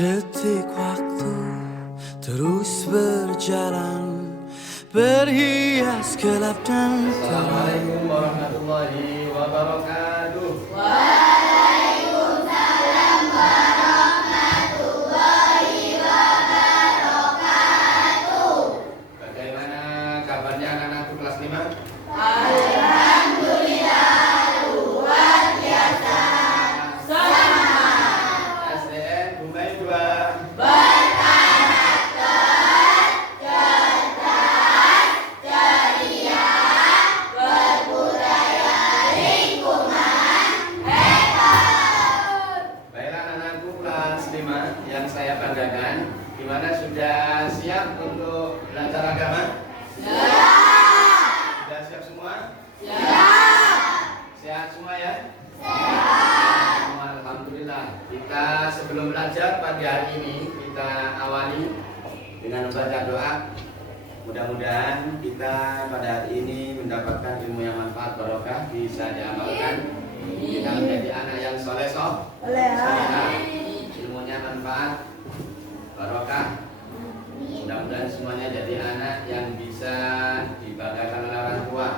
Detik waktu terus berjalan, berhias gelap dan terang. Assalamualaikum warahmatullahi wabarakatuh. Waalaikumsalam warahmatullahi wabarakatuh. Bagaimana kabarnya anak-anakku kelas 5? Alhamdulillah luar biasa. Semangat. SDN Bungkai 2. Berkarakter, cerdas, ceria, berbudaya lingkungan, hebat. Baiklah anak-anakku kelas 5 yang saya banggakan, gimana sudah siap untuk belajar agama? Ya. Sudah siap semua? Ya. Sehat semua ya? Sehat. Alhamdulillah. Kita sebelum belajar pagi hari ini kita awali dengan membaca doa. Mudah-mudahan kita pada hari ini mendapatkan ilmu yang manfaat barokah, bisa diamalkan. Kita menjadi anak yang soleh-soleh, ilmunya manfaat, barokah. Mudah-mudahan semuanya jadi anak yang bisa dibanggakan oleh orang tua.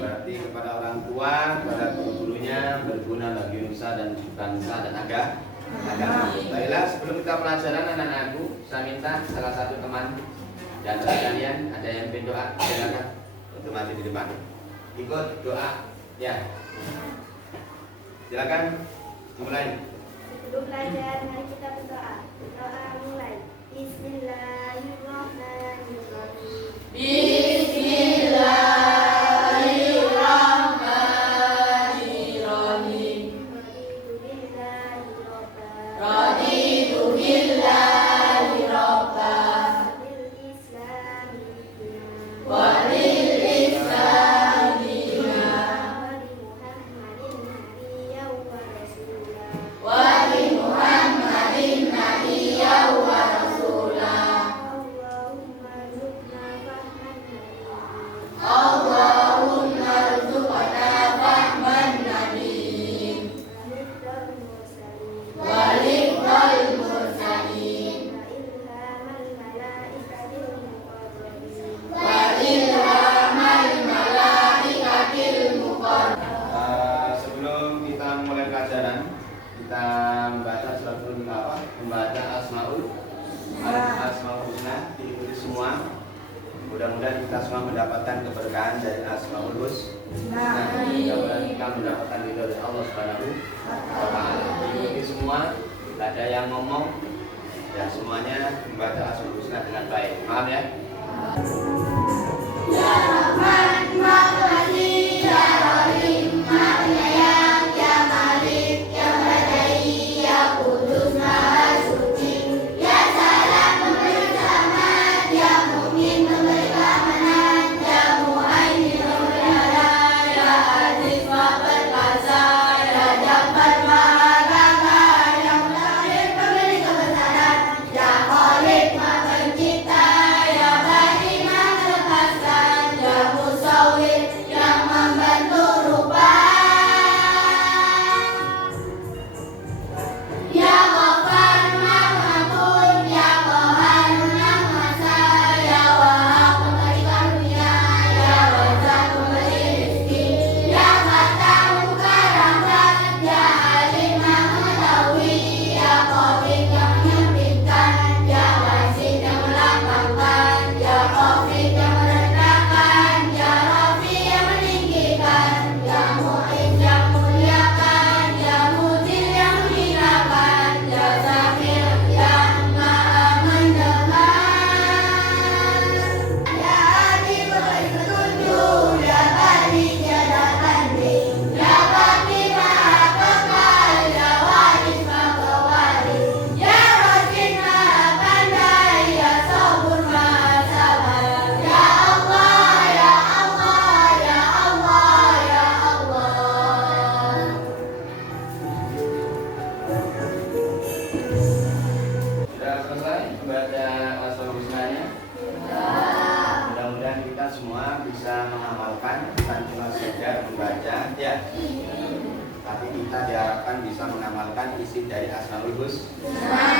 Berarti kepada orang tua, kepada guru-gurunya berguna bagi nusa dan bangsa dan agama. Baiklah, sebelum kita pelajaran anak-anakku, saya minta salah satu teman dan kalian ada yang berdoa, silakan untuk maju di depan. Ikut doa, ya. Silakan dimulai. Sebelum belajar, mari kita berdoa. Doa mulai. Bismillahirrahmanirrahim. Bismillahirrahmanirrahim. Raditu billahi robba. Raditu billahi robba. Bil islami dinan. Walil islami Wa li Muhammadin nabiyyan wa rasulah. wa li Muhammadin nabiyyan wa rasulah. Allahumma rzuqna fahman Allahumma rzuqna fahman nabiyyin. nabiyyin Walidal mursalin. walidal mursalin Wa ilhamal malaikatil wa ilhamal malaikatil muqarrabin. muqarrabin. Sebelum kita mulai pelajaran, kita membaca surat Al-Baqarah, membaca Asmaul Husna, diikuti semua. Mudah-mudahan kita semua mendapatkan keberkahan dari Asmaul Husna. Mudah-mudahan kita mendapatkan ridho dari Allah Subhanahu wa Ta'ala. Diikuti semua, tidak ada yang ngomong, ya semuanya membaca Asmaul Husna dengan baik. Paham ya? Ya Rahman Maghfirli, Ya Rahim Maha Penyayang, Ya Malik, Ya Bada'i, Ya Kudus Maha Suci, Ya Salam memberi selamat, Ya Mu'min memberi keamanan, Ya Muhaimin memberi hidayah, Ya Aziz Maha Perkasa, Ya Jabbar Maha Gagah, Ya Mutakhir pemberi kebesaran, Ya Khaliq Maha Pencipta, Ya Bari Maha melepaskan, Ya Musawwir yang membentuk rupa, Ya Ghaffar Maha Pengampun, Ya Qahhar Maha Menguasa, Ya Wahhab pemberi karunia, Ya Razzaq pemberi rezeki, Ya Fattah membuka rahmat, Ya Alim Maha mengetahui, Ya Qabid yang menyempitkan, Ya Basit yang melapangkan, Ya Khafid yang merendahkan, Ya Rafi yang meninggikan, Ya Mu'izz yang memuliakan, Ya Mudil yang menghinakan, Ya Samir yang maha mendengar, Ya Adil memberi petunjuk, Ya Badi tiada tanding, Ya Baqi maha kekal, Ya Waris maha pewaris, Ya Rasyid maha pandai, Ya Sabur maha sabar, Ya Allah, Ya Allah, Ya Allah, Ya Allah. Sudah selesai membaca Asmaul Husnanya? Mudah-mudahan kita semua bisa mengamalkan, bukan cuma sekedar membaca, ya. Tapi kita diharapkan bisa mengamalkan isi dari Asmaul Husna.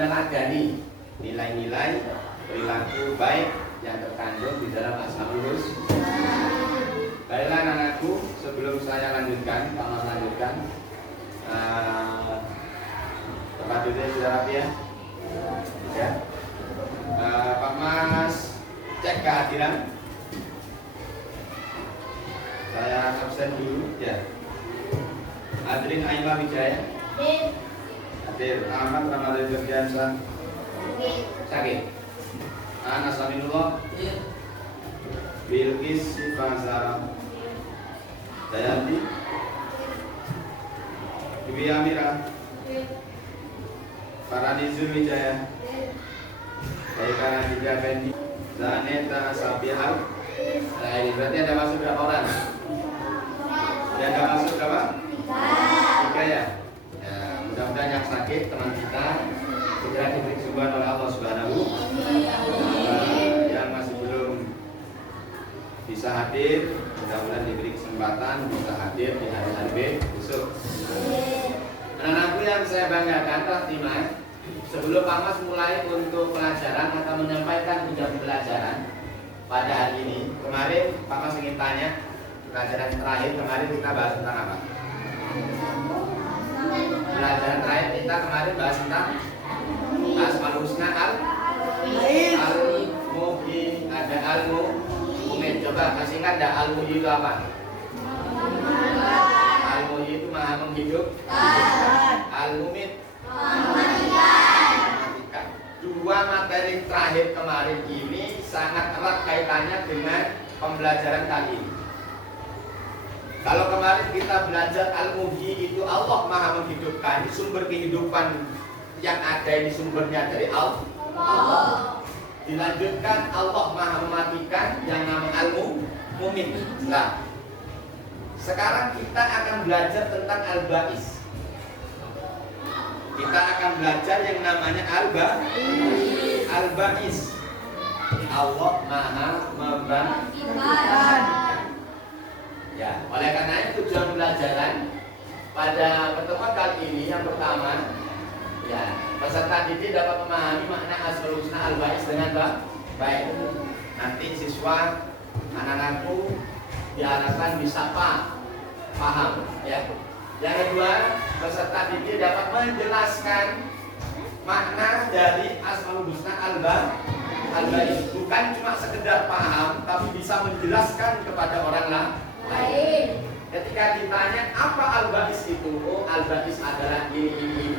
meneladani nilai-nilai perilaku baik yang terkandung di dalam Asmaul Husna. Baiklah anak-anakku, sebelum saya lanjutkan, Pak Mas lanjutkan. Tempat duduknya sudah rapi ya? Ya. Pak Mas cek kehadiran. Saya absen dulu ya. Adrin Aima Wijaya. Hadir. Ahmad Ramadhan Ferdiansyah. Sakit. Anas Aminullah. Bilqis Sifazara. Dayanti. Bibi Amira. Faranizul Wijaya. Baiklah Nidja Fendi. Zaneta Sabihal. Nah ini berarti ada masuk berapa orang? Ada masuk berapa? 3 ya. Mudah-mudahan yang sakit teman kita segera diberi kesembuhan oleh Allah Subhanahu. Yang masih belum bisa hadir, mudah-mudahan diberi kesempatan bisa hadir di hari-hari besok. Anak-anakku yang saya banggakan kelas 5, sebelum Pak Mas mulai untuk pelajaran atau menyampaikan tujuan pelajaran pada hari ini, kemarin Pak Mas ingin tanya, pelajaran terakhir kemarin kita bahas tentang apa? Pelajaran terakhir kita kemarin bahas tentang Asmaul Husna Al-Muhyi, ada Al-Mu'min. Coba kasih ingat, ada Al-Muhyi itu apa? Al-Muhyi itu maha menghidupkan. Al-Mu'min mematikan. Dua materi terakhir kemarin ini sangat erat kaitannya dengan pembelajaran kali ini. Kalau kemarin kita belajar Al-Muhyi itu Allah maha menghidupkan, sumber kehidupan yang ada ini sumbernya dari Allah. Dilanjutkan Allah maha mematikan yang nama Al-Mu'min. Nah, sekarang kita akan belajar tentang Al-Ba'is. Kita akan belajar yang namanya Al-Ba'is. Allah maha membangkitkan. Ya, oleh karena itu tujuan pelajaran pada pertemuan kali ini yang pertama, ya, peserta didik dapat memahami makna Asmaul Husna Al-Ba'is dengan baik. Nanti siswa anak-anakku diharapkan bisa paham, ya. Yang kedua, peserta didik dapat menjelaskan makna dari Asmaul Husna Al-Ba'is. Bukan cuma sekedar paham, tapi bisa menjelaskan kepada orang lain. Ketika ditanya apa Al-Ba'is itu, oh Al-Ba'is adalah ini.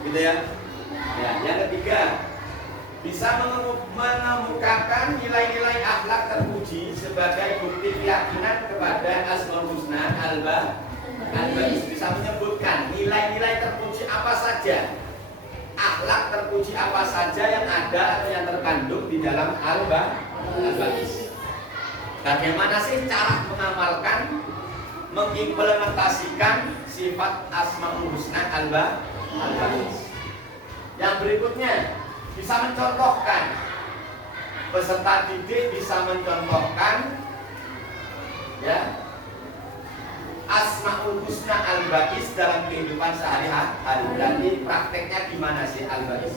Gitu ya. Ya, yang ketiga, bisa mengemukakan nilai-nilai akhlak terpuji sebagai bukti keyakinan kepada Asmaul Husna Al-Ba'is. Bisa menyebutkan nilai-nilai terpuji apa saja, akhlak terpuji apa saja yang ada atau yang terkandung di dalam Al-Ba'is. Bagaimana sih cara mengamalkan, mengimplementasikan sifat Asmaul Husna Al-Ba'is. Yang berikutnya, bisa mencontohkan, peserta didik bisa mencontohkan, ya, Asmaul Husna Al-Ba'is dalam kehidupan sehari-hari. Berarti prakteknya gimana sih Al-Ba'is?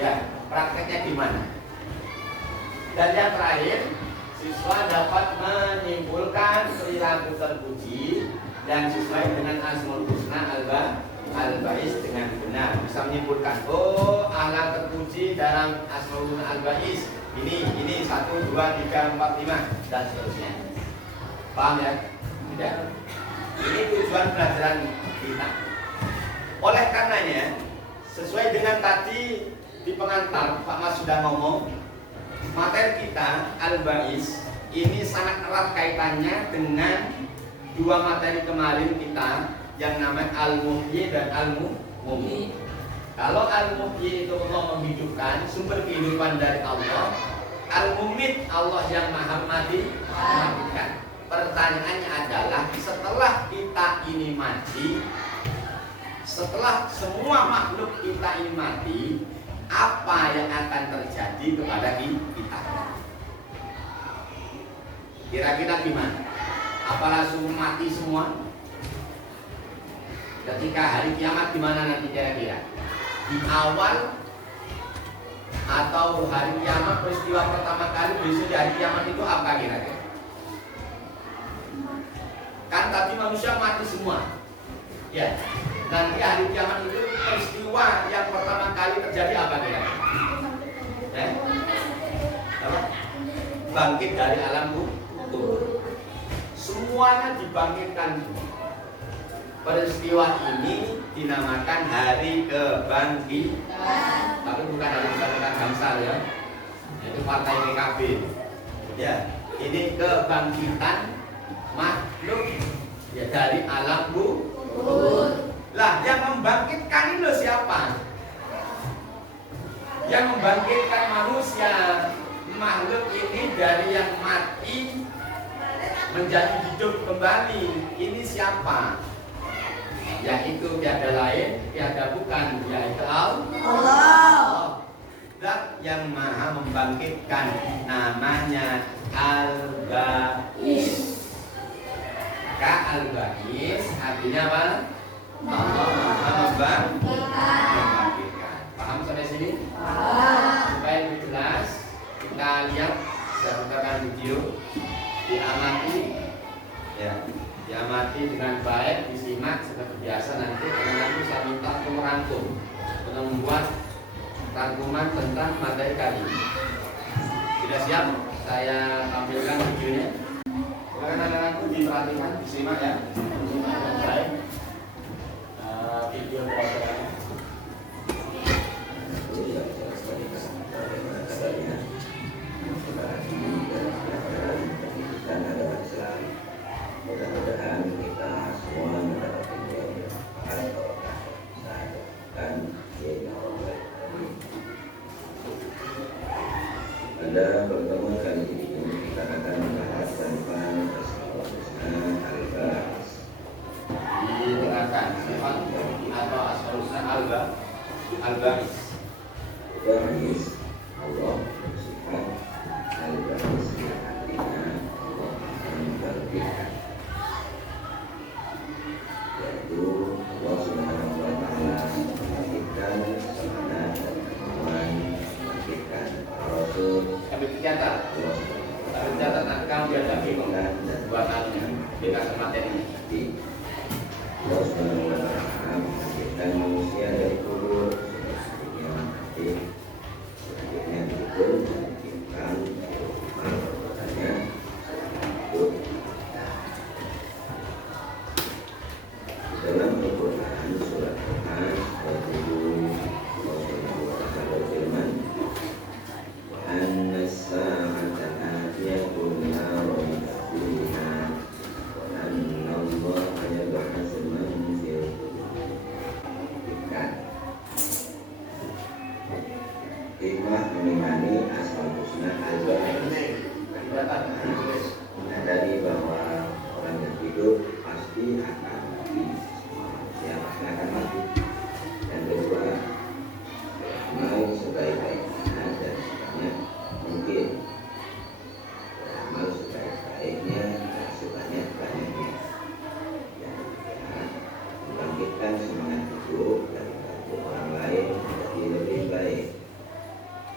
Ya, prakteknya gimana? Dan yang terakhir, siswa dapat menyimpulkan perilaku terpuji yang sesuai dengan Asmaul Husna Al-Ba'is dengan benar. Bisa menyimpulkan, oh akhlak terpuji dalam Asmaul Husna Al-Ba'is ini 1, 2, 3, 4, 5 dan seterusnya. Paham ya? Tidak. Ini tujuan pelajaran kita. Oleh karenanya, sesuai dengan tadi di pengantar Pak Mas sudah ngomong, materi kita Al-Ba'is ini sangat erat kaitannya dengan dua materi kemarin kita yang namanya Al-Muhyi dan Al-Mu'min. Kalau Al-Muhyi itu Allah menghidupkan, sumber kehidupan dari Allah. Al-Mu'min Allah yang maha mematikan. Pertanyaannya adalah, setelah kita ini mati, setelah semua makhluk kita ini mati, apa yang akan terjadi kepada kita? Kira-kira gimana? Apa langsung mati semua? Ketika hari kiamat gimana nanti kira-kira? di awal atau hari kiamat, peristiwa pertama kali besok di hari kiamat itu apa kira-kira? Kan tadi manusia mati semua. Ya. Nanti hari kiamat itu peristiwa yang pertama kali terjadi apa kira-kira? Apa? Bangkit dari alam kubur. Semuanya dibangkitkan. Peristiwa ini dinamakan hari kebangkitan. Tapi bukan hari kebangkitan Gamsal ya. Itu partai PKB. Ya, ini kebangkitan makhluk ya dari alam kubur. Lah, yang membangkitkan itu siapa? Yang membangkitkan manusia, makhluk ini dari yang mati menjadi hidup kembali. Ini siapa? Yaitu tiada lain, tiada bukan, yaitu Allah. Zat yang maha membangkitkan, namanya Al-Ba'is. Al-Ba'is artinya apa? Allah maha membangkitkan. Paham sampai sini? Supaya lebih jelas, kita lihat, saya putarkan video, diamati, ya, diamati dengan baik, disimak seperti biasa. Nanti anak-anak bisa minta untuk merangkum, untuk membuat rangkuman tentang materi kali ini. Sudah siap? Saya tampilkan videonya. Silakan anak-anakku diperhatikan, disimak ya. Disimak dengan baik. Video pelajarannya. Mudah-mudahan kita semua mendapatkan dan pada pertemuan kali ini kita akan membahas tentang Al-Ba'is. Diterangkan sifat atau asal-usul Al-Ba'is. Al-Ba'is Allah bersifat, Al-Ba'is yang artinya Allah membangkitkan, yaitu Allah Subhanahu wa Ta'ala membangkitkan semangat dan kemauan membangkitkan Rasul. Kami tercatat. Kami tercatat nanti kamu dihadapi buat kamu dikasih materinya. Allah Subhanahu wa Ta'ala membangkitkan manusia dari kubur, selanjutnya mati, selanjutnya dikubur dan dibangkitkan perbuatannya hidup. Dalam Al-Quran surat Al-Hajj ayat 7, Allah Subhanahu wa Ta'ala berfirman, "Wa anna as-sa'ata atiyatun la raiba fiha wa anna Allaha yab'atsu man fil qubur." Hikmah mengimani asal husna Al-Ba'is menyadari bahwa orang yang hidup pasti akan mati. Ya, pasti akan mati. Yang kedua, beramal sebaik-baiknya dan sebanyak mungkin. Beramal sebaik-baiknya dan sebanyak-banyaknya. Yang ketiga, membangkitkan semangat hidup dan membantu orang lain menjadi lebih baik.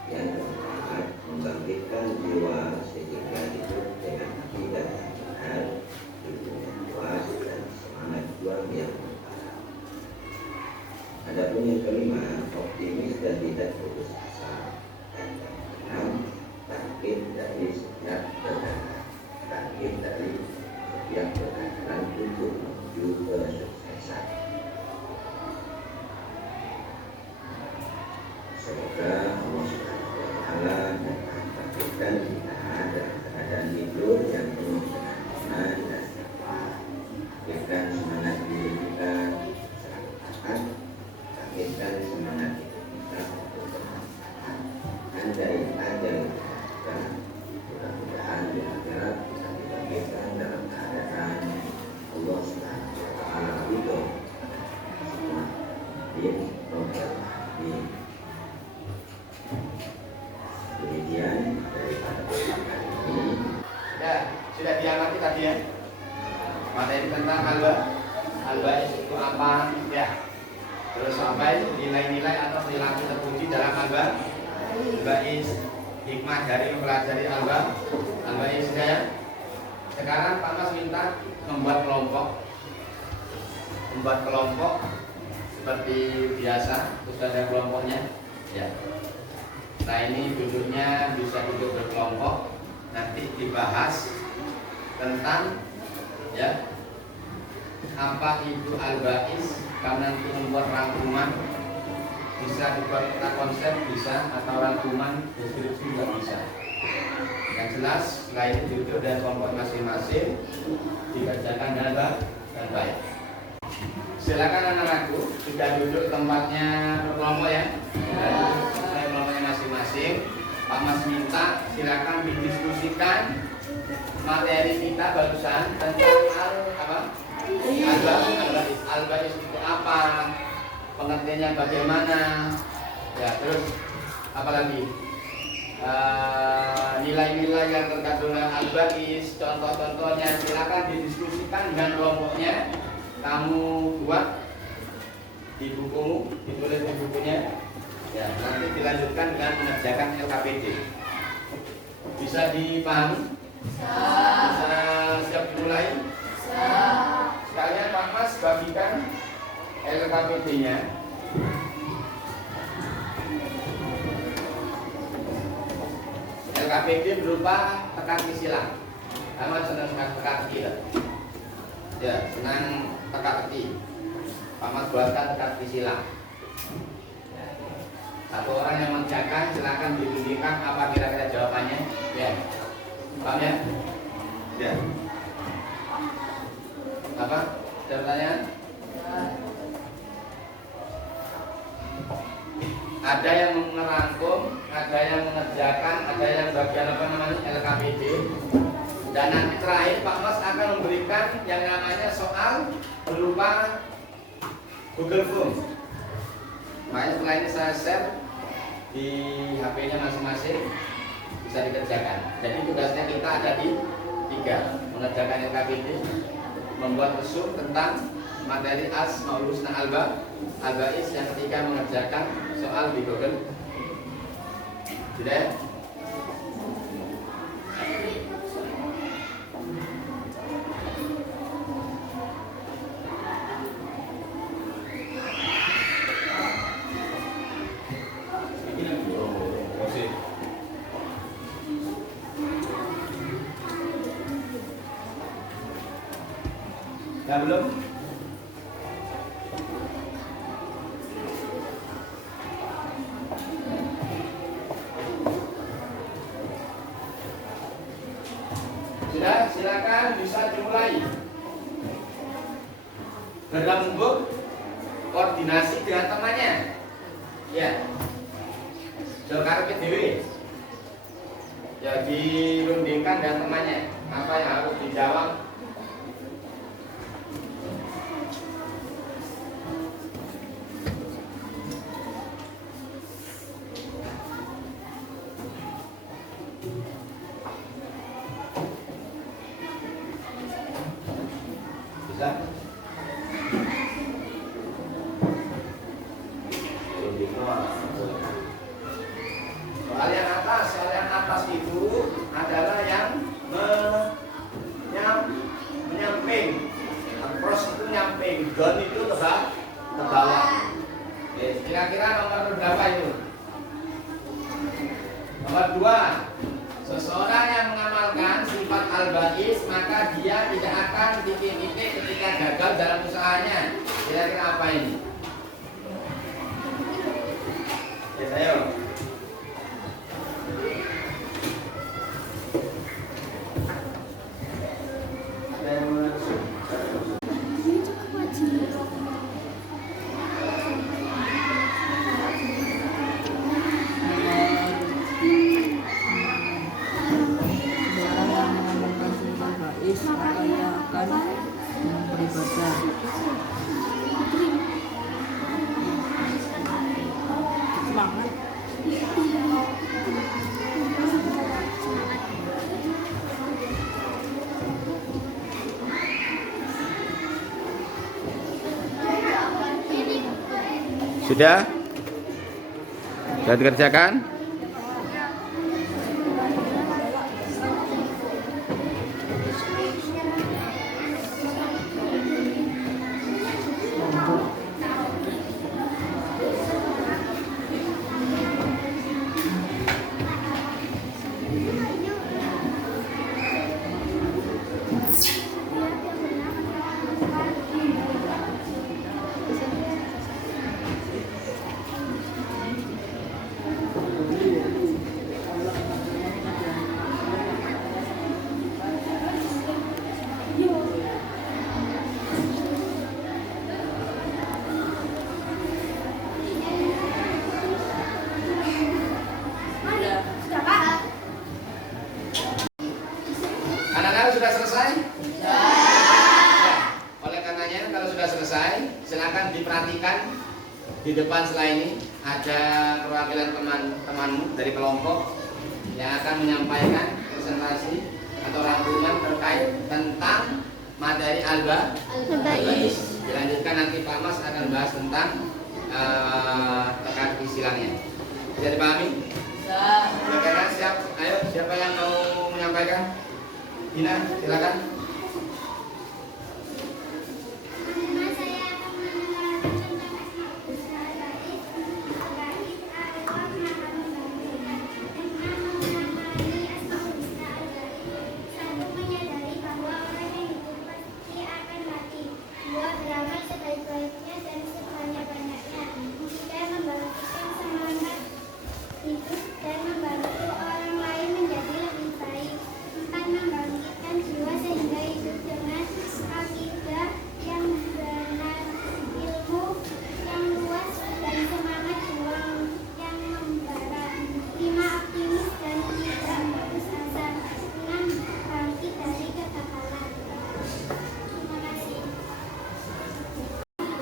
Yang keempat, membangkitkan jiwa sehingga hidup dengan akidah yang benar, hidup yang puas dan semangat juang yang berharap. Adapun yang kelima, optimis dan tidak putus asa. Dan yang keenam, bangkit dari setiap kegagalan, bangkit dari setiap kegagalan untuk menuju kesuksesan. Semoga Allah Subhanahu wa Ta'ala membangkitkan kita dalam keadaan hidup yang penuh dengan iman dan takwa. Bangkitkan semangat diri kita selalu taat, bangkitkan semangat hidup kita untuk bermanfaat. Andai ajal kita, mudah-mudahan di akhirat kita dibangkitkan dalam keadaan Allah Subhanahu wa Ta'ala ridho semua. Amin. Demikian daripada kali ini. Ya, sudah diamati tadi ya. Materi tentang Al-Ba'is itu apa? Ya. Terus sampai nilai-nilai atau perilaku terpuji dalam Al-Baqis, hikmah dari mempelajari Al-Baqis ya. Sekarang Pak Mas minta membuat kelompok seperti biasa, terus ada kelompoknya ya. Nah ini duduknya bisa duduk berkelompok, nanti dibahas tentang ya apa itu Al-Baqis. Kamu nanti membuat rangkuman, bisa dibuat konsep bisa, atau rangkuman deskripsi juga bisa. Yang jelas setelah itu duduk dan kelompok masing-masing dikerjakan dengan baik. Silakan anak-anakku sudah duduk tempatnya kelompok ya. Sudah duduk kelompoknya masing-masing. Pak Mas minta silakan didiskusikan materi kita barusan tentang Al-Baqis itu apa, pengertiannya bagaimana ya, terus apalagi nilai-nilai yang terkandung dalam Al-Baqis, contoh-contohnya silakan didiskusikan dengan kelompoknya. Kamu buat di bukumu, ditulis di bukunya ya, nanti dilanjutkan dengan mengerjakan LKPD. Bisa dipahami? Bisa siap dimulai? Sekalian Pak Mas bagikan LKPD-nya. LKPD berupa teka-teki silang. Kamu senang teka-teki ya? Ya, senang teka-teki. Pak Mas buatkan teka-teki silang. Satu orang yang mengerjakan silakan ditunjukkan apa kira-kira jawabannya. Ya, paham ya? Ya. Apa jawabannya? Ada yang merangkum, ada yang mengerjakan, ada yang bagian apa namanya LKPD. Dan nanti terakhir Pak Mas akan memberikan yang namanya soal berupa Google Form. Makanya setelah ini saya share di HP-nya masing-masing, bisa dikerjakan. Jadi tugasnya kita ada di 3: mengerjakan LKPD, membuat resum tentang materi Asmaul Husna Al-Baqis, yang ketiga mengerjakan soal di Google. Sudah ya? Nah, belum? Sudah, silakan bisa dimulai. Berembuk koordinasi dengan temannya. Ya. Dokar PDW. Ya, dirundingkan dengan temannya. Apa yang harus dijawab? Soal yang atas itu adalah yang menyamping. Approach itu nyamping, down itu ke bawah. Kira-kira nomor berapa itu? Nomor 2. Seseorang yang mengamalkan sifat Al-Baqis, maka dia tidak akan titik-titik ketika gagal dalam usahanya. Kira-kira apa ini? Ya, ayo. Sudah? Sudah dikerjakan? Anak-anak sudah selesai? Ya. Oleh karenanya kalau sudah selesai, silakan diperhatikan di depan setelah ini ada perwakilan teman-temanmu dari kelompok yang akan menyampaikan presentasi atau rangkuman terkait tentang materi Al-Baqis. Dilanjutkan nanti Pak Mas akan bahas tentang terkait istilahnya. Bisa dipahami? Oleh karena ayo siapa yang mau menyampaikan? Dina, silakan.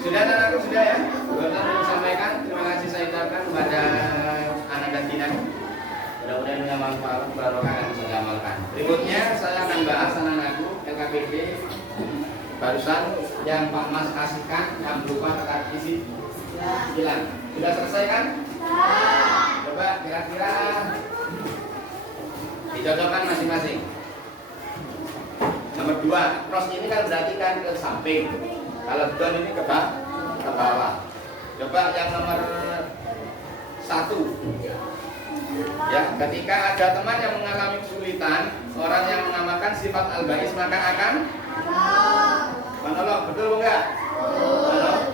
Sudah anak-anakku sudah ya? Bapak sampaikan. Terima kasih saya ucapkan kepada anak dan Dina. Mudah-mudahan punya manfaat barokah dan bisa diamalkan. Berikutnya saya akan bahas anak-anakku LKPD barusan yang Pak Mas kasihkan yang berupa teka isi hilang. Sudah selesai kan? Coba kira-kira dicocokkan masing-masing. Nomor 2, cross ini kan berarti kan ke samping. Kalau down ini ke bawah. Coba yang nomor 1. Ya, ketika ada teman yang mengalami kesulitan, orang yang mengamalkan sifat Al-Baqis maka akan menolong. Betul enggak?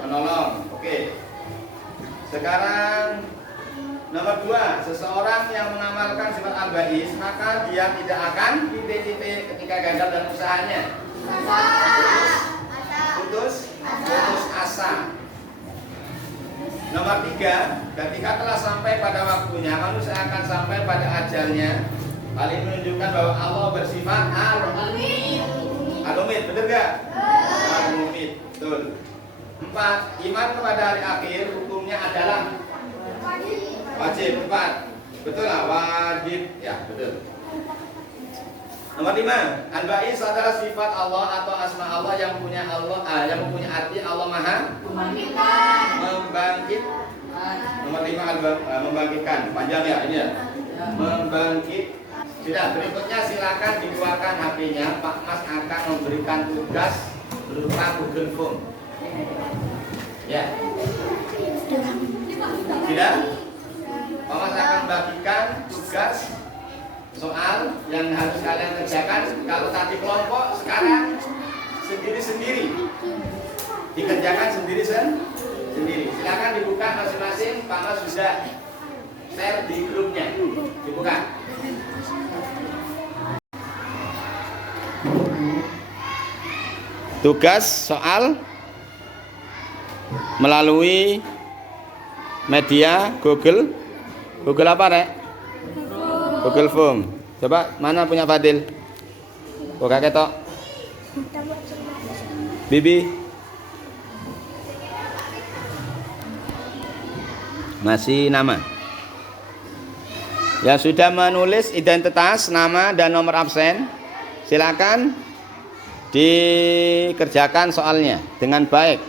Menolong. Oke. Sekarang nomor 2, seseorang yang mengamalkan sifat Al-Baqis maka dia tidak akan titik-titik ketika gagal dalam usahanya. Putus asa. Nomor 3, ketika telah sampai pada waktunya, manusia akan sampai pada ajalnya. Hal ini menunjukkan bahwa Allah bersifat Al-Mumit, betul gak? Al-Mumit, betul. 4, iman kepada hari akhir hukumnya adalah wajib. 4, betul lah, wajib, ya betul. Nomor 5, Al-Baqis adalah sifat Allah atau asma Allah yang mempunyai arti Allah Maha membangkit. Nomor 5 membangkitkan. Panjang ya ini ya. Membangkit. Sudah, berikutnya silakan dikeluarkan HP-nya. Pak Mas akan memberikan tugas berupa Google Form. Ya. Sudah? Pak Mas akan membagikan tugas soal yang harus kalian kerjakan. Kalau tadi kelompok, sekarang sendiri-sendiri dikerjakan sendiri. Silakan dibuka masing-masing. Pak Mas sudah share di grupnya. Dibuka. Tugas soal melalui media Google apa Rek? Google Form. Coba mana punya Fadil? Buka ketok. Bibi. Masih nama. Yang sudah menulis identitas, nama dan nomor absen, silakan dikerjakan soalnya dengan baik.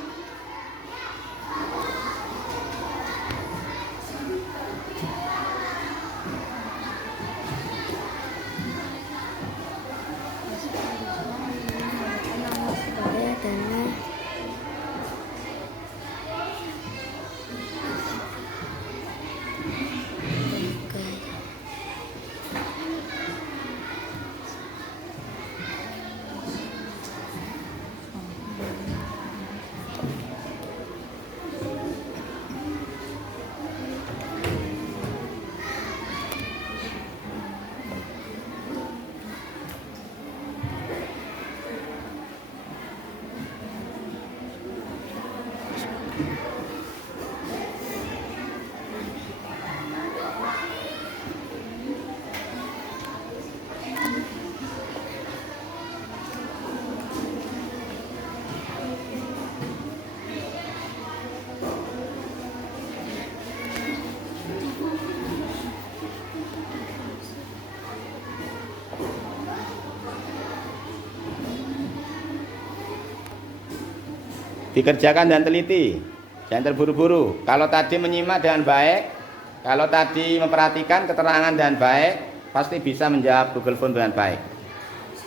Dikerjakan dan teliti, jangan terburu-buru. Kalau tadi menyimak dengan baik, kalau tadi memperhatikan keterangan dengan baik, pasti bisa menjawab Google Form dengan baik.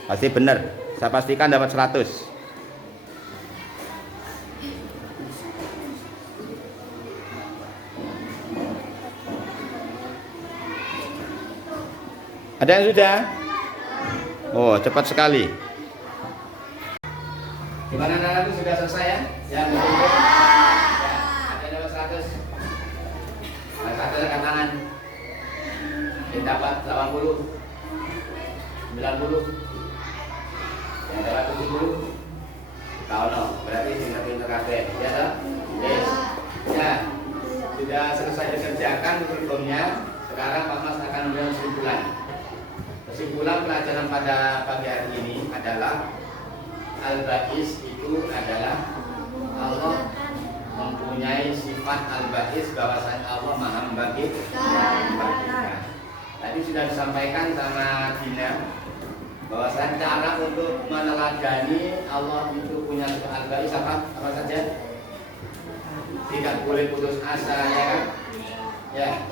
Pasti benar, saya pastikan dapat 100. Ada yang sudah? Oh, cepat sekali. Gimana anak itu sudah selesai ya? Yang betul ya. Ada yang dapat 100. Ada satu angkat tangan. Yang dapat 80. 90. Yang dapat 70. Tahu no? Berarti pintar-pintar kabeh. Ya toh? Yes. Ya. Sudah selesai dikerjakan kurikulumnya. Sekarang Pak Mas akan memberikan kesimpulan. Kesimpulan pelajaran pada pagi hari ini adalah Al-Ba'is itu adalah Allah mempunyai sifat Al-Ba'is, bahwasanya Allah Maha membagikan. Tadi sudah disampaikan sama Dina bahwasanya cara untuk meneladani Allah itu punya sifat Al-Ba'is apa saja? Tidak boleh putus asa, ya kan? Ya.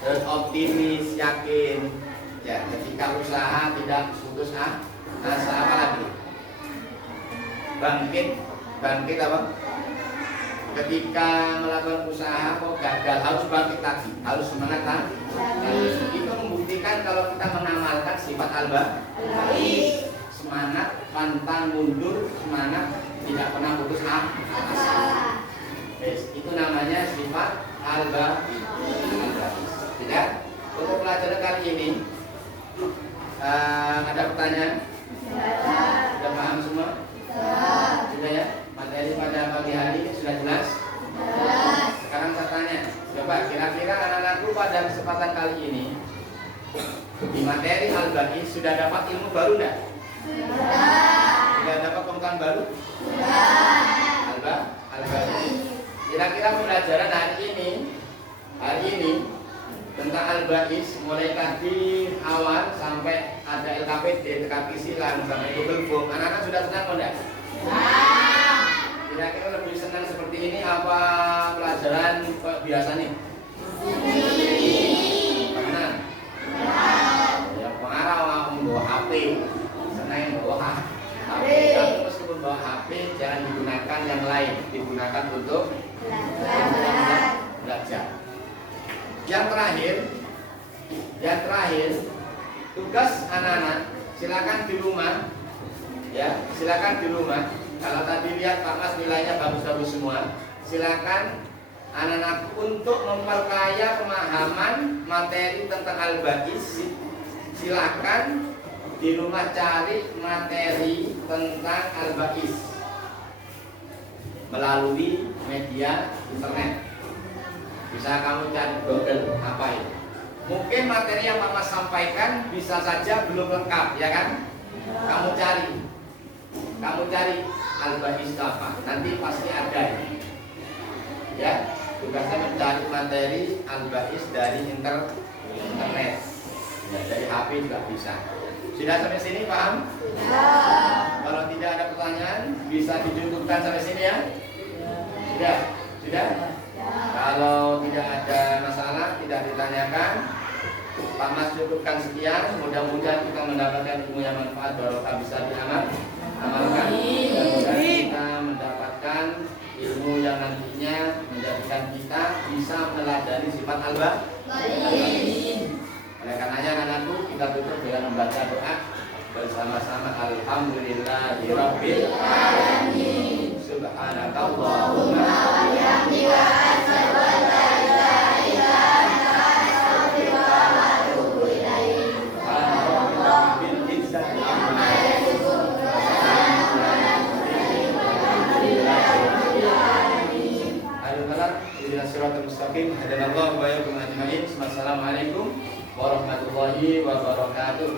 Terus optimis, yakin. Ya, ketika usaha tidak putus asa, apa lagi? Bangkit apa? Ketika melakukan usaha kok gagal, harus bangkit lagi, harus semangat lagi. Itu membuktikan kalau kita mengamalkan sifat Al-Ba'is. Semangat, pantang mundur, semangat, tidak pernah putus asa. Itu namanya sifat Al-Ba'is. Tidak? Untuk pelajaran kali ini ada pertanyaan? Sudah paham semua? Sudah ya? Materi pada pagi hari ini sudah jelas? Sekarang saya tanya, coba kira-kira anak-anakku pada kesempatan kali ini di materi Al-Ba'is sudah dapat ilmu baru enggak? Sudah dapat pengetahuan baru? Al-Ba'is. Kira-kira pembelajaran hari ini tentang Al-Ba'is mulai tadi awal sampai ada LKPD, teka silang sampai Google Form, anak-anak sudah senang enggak? Kira-kira lebih senang seperti ini apa pelajaran biasa nih? Mana? Ya pengarah membawa HP, senang bawa HP. Tapi meskipun bawa HP jangan digunakan yang lain, digunakan untuk belajar. Yang terakhir, tugas anak-anak silakan di rumah, ya silakan di rumah. Kalau tadi lihat Pak Mas nilainya bagus-bagus semua, silakan anak-anak untuk memperkaya pemahaman materi tentang Al-Ba'is. Silakan di rumah cari materi tentang Al-Ba'is melalui media internet. Bisa kamu cari Google apa itu. Mungkin materi yang Pak Mas sampaikan bisa saja belum lengkap, ya kan? Kamu cari Al-Ba'is apa? Nanti pasti ada. Ya, tugasnya mencari materi Al-Ba'is dari internet. Ya, dari HP juga bisa. Sudah sampai sini paham? Kalau tidak ada pertanyaan, bisa dicukupkan sampai sini ya? Sudah? Kalau tidak ada masalah, tidak ditanyakan, Pak Mas cukupkan sekian. Mudah-mudahan kita mendapatkan ilmu yang manfaat, barokah bisa diamalkan. Mudah-mudahan kita mendapatkan ilmu yang nantinya menjadikan kita bisa meneladani sifat Al-Ba'is. Oleh karenanya anak-anakku, kita tutup dengan membaca doa bersama-sama. Alhamdulillahirabbil alamin. Subhanakallahumma wa bihamdika asyhadu an la ilaha illa anta astaghfiruka wa atubu ilaik. Rabbil izzati amma yasifun wa salamun alal mursalin walhamdulillahi rabbil alamin. Al-Qalam ila siratal mustaqim. Hadanallahu wa iyyakum ajmain. Wassalamualaikum warahmatullahi wabarakatuh.